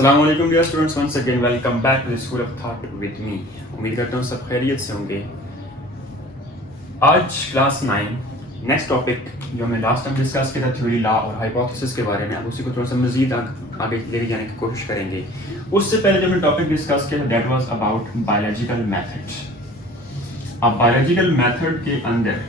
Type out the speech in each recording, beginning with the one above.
अस्सलाम वालेकुम dear students, once again welcome back to the school of thought with me. उम्मीद करता हूँ सब खैरियत से होंगे। आज क्लास 9 नेक्स्ट टॉपिक जो हमने लास्ट टाइम डिस्कस किया था थ्योरी लॉ और हाइपोथेसिस के बारे में, अब उसी को थोड़ा सा मजीद आगे लेके जाने की कोशिश करेंगे। उससे पहले जो हमने टॉपिक डिस्कस किया that was about biological method. अब बायोलॉजिकल मेथड के अंदर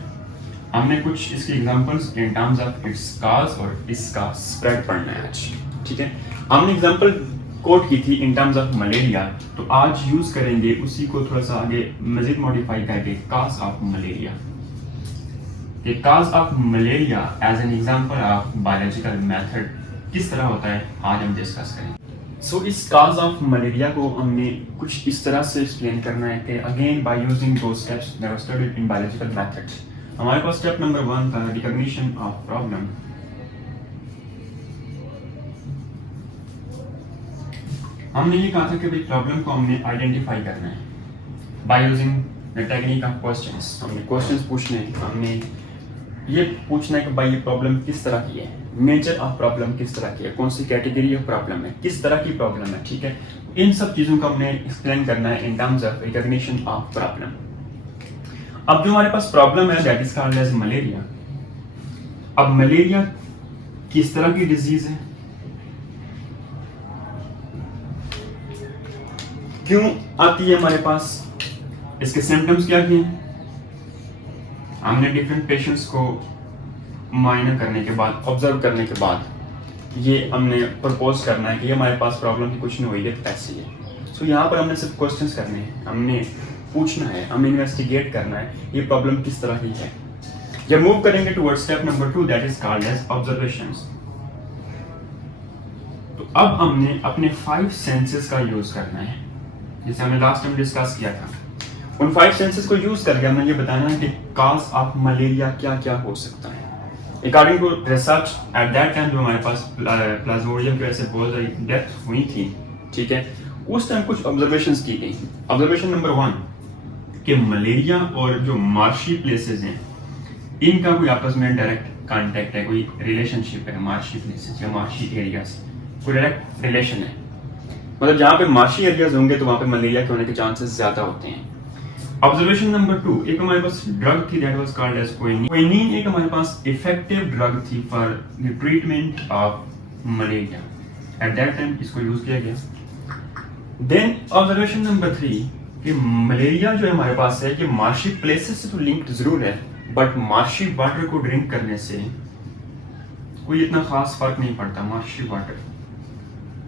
हमने कुछ इसकी examples in terms of its cause और इसका स्प्रेड पढ़ना है आज। ठीक है, हमने एग्जांपल कोट की थी इन टर्म्स ऑफ मलेरिया, तो आज यूज करेंगे उसी को थोड़ा सा आगे मजीद मॉडिफाई करके काज ऑफ मलेरिया। ये cause of malaria as an example of biological method किस तरह होता है आज हम डिस्कस करेंगे। सो इस काज ऑफ मलेरिया को हमने कुछ इस तरह से एक्सप्लेन करना है कि अगेन बाय यूजिंग दो steps that are studied in biological methods. हमारे पास स्टेप नंबर 1 था रिकॉग्निशन ऑफ प्रॉब्लम। हमने ये कहा था कि भाई प्रॉब्लम को हमने आइडेंटिफाई करना है by using the technique of questions. हमने क्वेश्चंस पूछने, हमने ये पूछना है कि भाई ये प्रॉब्लम किस तरह की है, नेचर ऑफ प्रॉब्लम किस तरह की है, कौन सी कैटेगरी ऑफ प्रॉब्लम है, किस तरह की प्रॉब्लम है। ठीक है, इन सब चीजों को हमने एक्सप्लेन करना है in terms of recognition of problem. अब जो हमारे पास प्रॉब्लम है that is called as malaria. अब मलेरिया किस तरह की डिजीज है, क्यों आती है हमारे पास, इसके सिम्टम्स क्या क्या हैं। हमने डिफरेंट पेशेंट्स को मुआयना करने के बाद, ऑब्जर्व करने के बाद ये हमने प्रपोज करना है कि हमारे पास प्रॉब्लम की कुछ नहीं हुई है, ऐसी है। सो यहाँ पर हमने सिर्फ क्वेश्चंस करने हैं, हमने पूछना है, हमें इन्वेस्टिगेट करना है ये प्रॉब्लम किस तरह की है। जब मूव करेंगे towards step number 2 that is called as observations. तो अब हमने अपने 5 सेंसेस का यूज करना है, जैसे हमने लास्ट टाइम डिस्कस किया था। उन 5 सेंसेस को यूज करके हमने ये बताना है कि काज ऑफ मलेरिया क्या क्या हो सकता है। According to research at that time जो हमारे पास प्लाज्मोडियम की वजह से बहुत सारी डेथ हुई थी, ठीक है, उस टाइम कुछ ऑब्जर्वेशंस की गई। ऑब्जर्वेशन नंबर 1 कि मलेरिया और जो मार्शी प्लेसेस हैं इनका कोई आपस में डायरेक्ट कांटेक्ट है, कोई रिलेशनशिप है। मार्शी प्लेसेस या मार्शी एरियाज कोई डायरेक्ट रिलेशन है, मतलब जहाँ पे मार्शी एरियाज होंगे तो वहाँ पे मलेरिया के होने के चांसेस ज्यादा होते हैं। ऑब्जर्वेशन नंबर 2, एक हमारे पास ड्रग थी that was called as quinine. Quinine एक हमारे पास इफेक्टिव ड्रग थी for the treatment of malaria. At that time इसको यूज किया गया। देन ऑब्जर्वेशन नंबर 3 कि मलेरिया जो हमारे पास है ये मार्शी प्लेसेस से तो लिंक्ड जरूर है, बट मार्शी वाटर को ड्रिंक करने से कोई इतना खास फर्क नहीं पड़ता मार्शी वाटर,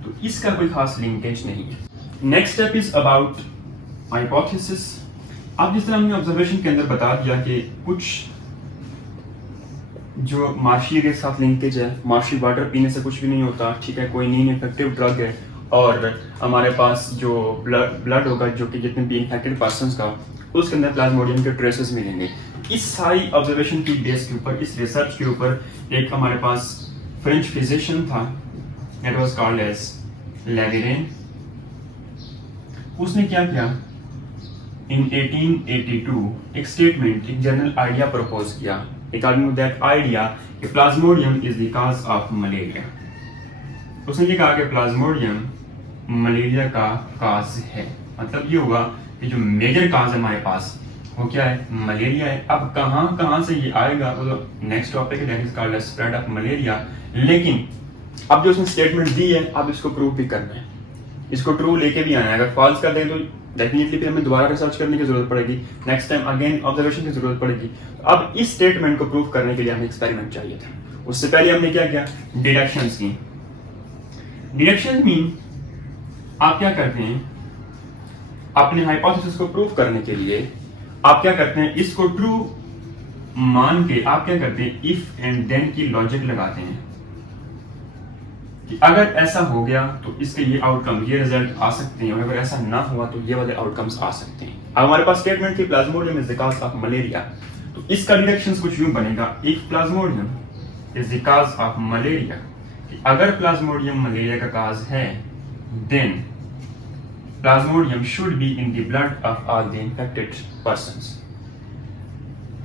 तो इसका कोई खास लिंकेज नहीं है। Next step is about hypothesis. अब जिस तरह हमने ऑब्जर्वेशन के अंदर बता दिया कि कुछ जो मार्शी के साथ लिंकेज है, मार्शी वाटर पीने से कुछ भी नहीं होता, ठीक है, कोई नीन इफेक्टिव ड्रग है, और हमारे पास जो ब्लड होगा जो कि जितने भी इन्फेक्टेड पर्संस का उसके अंदर प्लाज्मोडियम के ट्रेसेस मिलेंगे। इस सारी ऑब्जर्वेशन की बेस के ऊपर, इस रिसर्च के ऊपर एक हमारे पास फ्रेंच फिजिशियन था दैट वाज कॉल्ड एज लेवेरेन। उसने क्या किया, इन 1882 एक स्टेटमेंट, एक जनरल आइडिया प्रपोज किया। अकॉर्डिंग टू दैट आइडिया कि Plasmodium is the cause of malaria. उसने ये कहा कि प्लाज्मोडियम मलेरिया का काज है, मतलब ये होगा कि जो मेजर काज है हमारे पास वो क्या है, मलेरिया है। अब कहाँ से ये आएगा वो तो नेक्स्ट टॉपिक है that is called spread of malaria. लेकिन अब जो उसने स्टेटमेंट दी है अब इसको प्रूव भी करना है, इसको ट्रू लेके भी आना है। अगर फॉल्स कर दें तो डेफिनेटली फिर हमें दोबारा रिसर्च करने की जरूरत पड़ेगी, नेक्स्ट टाइम अगेन ऑब्जर्वेशन की जरूरत पड़ेगी। तो अब इस स्टेटमेंट को प्रूव करने के लिए हमें एक्सपेरिमेंट चाहिए था। उससे पहले हमने क्या किया, डिडक्शंस की। डिडक्शन मीन आप क्या करते हैं, अपने हाइपोथेसिस को प्रूव करने के लिए आप क्या करते हैं, इसको ट्रू मान के आप क्या करते हैं, इफ एंड देन की लॉजिक लगाते हैं कि अगर ऐसा हो गया तो इसके ये आउटकम, ये रिजल्ट आ सकते हैं, और अगर ऐसा ना हुआ तो ये वाले आउटकम्स आ सकते हैं। अब हमारे पास स्टेटमेंट थी plasmodium is the cause of malaria, तो इसका डिडक्शंस कुछ यूं बनेगा, if plasmodium is the cause of malaria, कि अगर प्लाज्मोडियम मलेरिया का काज है then plasmodium should be in the blood of all the infected persons.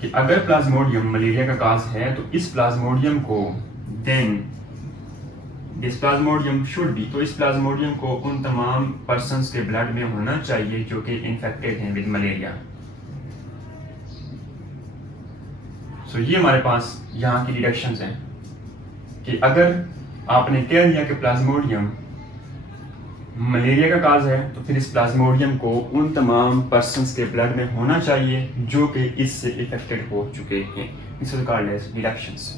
कि अगर प्लाज्मोडियम मलेरिया का काज है तो इस प्लाज्मोडियम को then this plasmodium should be, तो इस प्लाज्मोडियम को उन तमाम पर्सन्स के ब्लड में होना चाहिए जो कि इन्फेक्टेड हैं विद मलेरिया। सो ये हमारे पास यहाँ की डिडक्शंस हैं कि अगर आपने कह दिया कि प्लाज्मोडियम मलेरिया का काज है, तो फिर इस प्लाज्मोडियम को उन तमाम पर्सन्स के ब्लड में होना चाहिए जो कि इससे इफेक्टेड हो चुके हैं। This is called as deductions.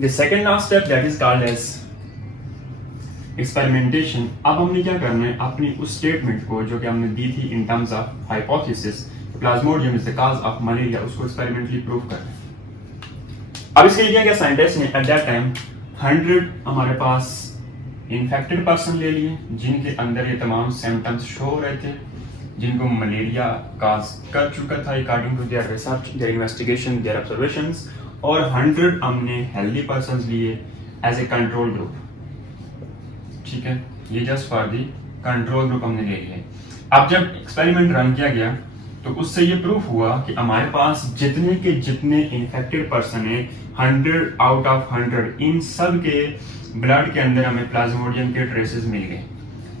The second last step that is called as experimentation. अब हमने क्या करना है, अपनी उस स्टेटमेंट को जो कि हमने दी थी इन terms of hypothesis Plasmodium is the cause of malaria, उसको एक्सपेरिमेंटली प्रूव करना है। अब इसके लिए क्या साइंटिस्ट ने एट दैट टाइम 100 हमारे पास इन्फेक्टेड पर्सन ले लिए जिनके अंदर ये तमाम सिम्टम्स शो हो रहे थे, जिनको मलेरिया काज कर चुका था according to their research, their investigation, their observations, और 100 हमने हेल्दी पर्सन्स लिए एज ए कंट्रोल ग्रुप। ठीक है, ये just for the control group हमने ले लिए। अब जब एक्सपेरिमेंट रन किया गया तो उससे ये प्रूफ हुआ कि हमारे पास जितने के जितने इन्फेक्टेड पर्सन है 100 आउट ऑफ 100 इन सब के ब्लड के अंदर हमें प्लाज्मोडियम के ट्रेसेस मिल गए,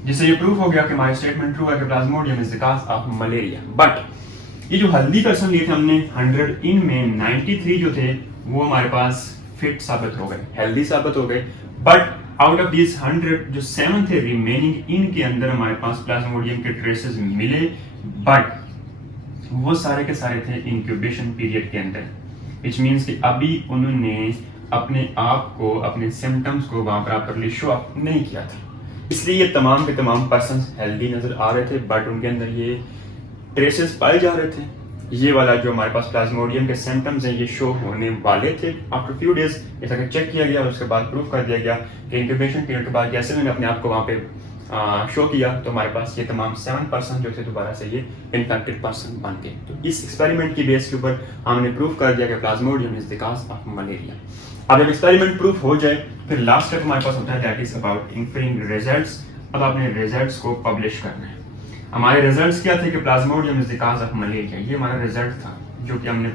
जिससे ये प्रूफ हो गया कि हमारी स्टेटमेंट ट्रू है कि Plasmodium is the cause of malaria. But ये जो हेल्दी पर्सन लिए थे हमने 100, इनमें 93 जो थे वो हमारे पास फिट साबित हो गए, हेल्दी साबित हो गए। बट आउट ऑफ दिस 100 जो 7 थे रिमेनिंग, इनके अंदर हमारे पास प्लाज्मोडियम के ट्रेसेस मिले, बट वो सारे के सारे थे इंक्यूबेशन पीरियड के अंदर, विच मीन्स कि अभी उन्होंने अपने आप को, अपने सिम्टम्स को वहां पर प्रॉपर्ली शो अप नहीं किया था। इसलिए ये तमाम के तमाम पर्सन हेल्दी नजर आ रहे थे, बट उनके अंदर ये ट्रेसेस पाए जा रहे थे। ये वाला जो हमारे पास प्लाज्मोडियम के सिम्टम्स हैं ये शो होने वाले थे। आफ्टर फ्यू डेज जैसा कि चेक किया गया और उसके बाद प्रूफ कर दिया गया कि इंक्यूबेशन पीरियड के बाद जैसे मैंने अपने आप को वहाँ पे शो किया तो हमारे पास ये तमाम 7% जो थे दोबारा से ये इन्फेक्टेड पर्सन बन गए। तो इस एक्सपेरिमेंट की बेस के ऊपर हमने प्रूफ कर दिया कि Plasmodium is the cause of malaria. अब जब एक्सपेरिमेंट प्रूफ हो जाए फिर लास्ट स्टेप हमारे पास होता है दैट इज अबाउट इंफरिंग रिजल्ट्स। अब आपने रिजल्ट्स को पब्लिश करना है। हमारे रिजल्ट्स क्या थे कि Plasmodium is the cause of malaria, ये हमारा रिजल्ट था जो कि हमने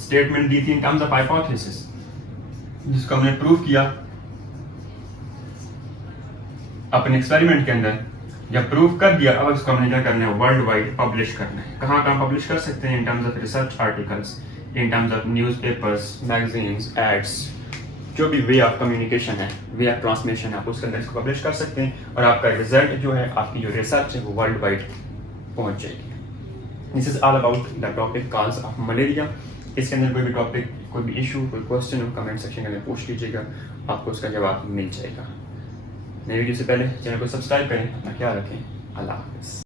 स्टेटमेंट दी थी इन टर्म्स ऑफ हाइपोथेसिस, जिसको हमने प्रूफ किया अपने एक्सपेरिमेंट के अंदर। जब प्रूफ कर दिया अब इसको हमने क्या करना है, वर्ल्ड वाइड पब्लिश करना है। कहाँ कहाँ पब्लिश कर सकते हैं, in terms of research articles, in terms of newspapers, magazines, ads, जो भी वे ऑफ कम्युनिकेशन है, वे ऑफ ट्रांसमिशन है, आप उसके अंदर इसको पब्लिश कर सकते हैं और आपका रिजल्ट जो है, आपकी जो रिसर्च है वो वर्ल्ड वाइड पहुंच जाएगी। This is all about the topic cause of malaria. इसके अंदर कोई भी टॉपिक, कोई भी इशू, कोई क्वेश्चन हो कमेंट सेक्शन के अंदर पूछ लीजिएगा, आपको उसका जवाब मिल जाएगा। नई वीडियो से पहले चैनल को सब्सक्राइब करें, अपना ख्याल रखें। अल्लाह हाफ़िज़।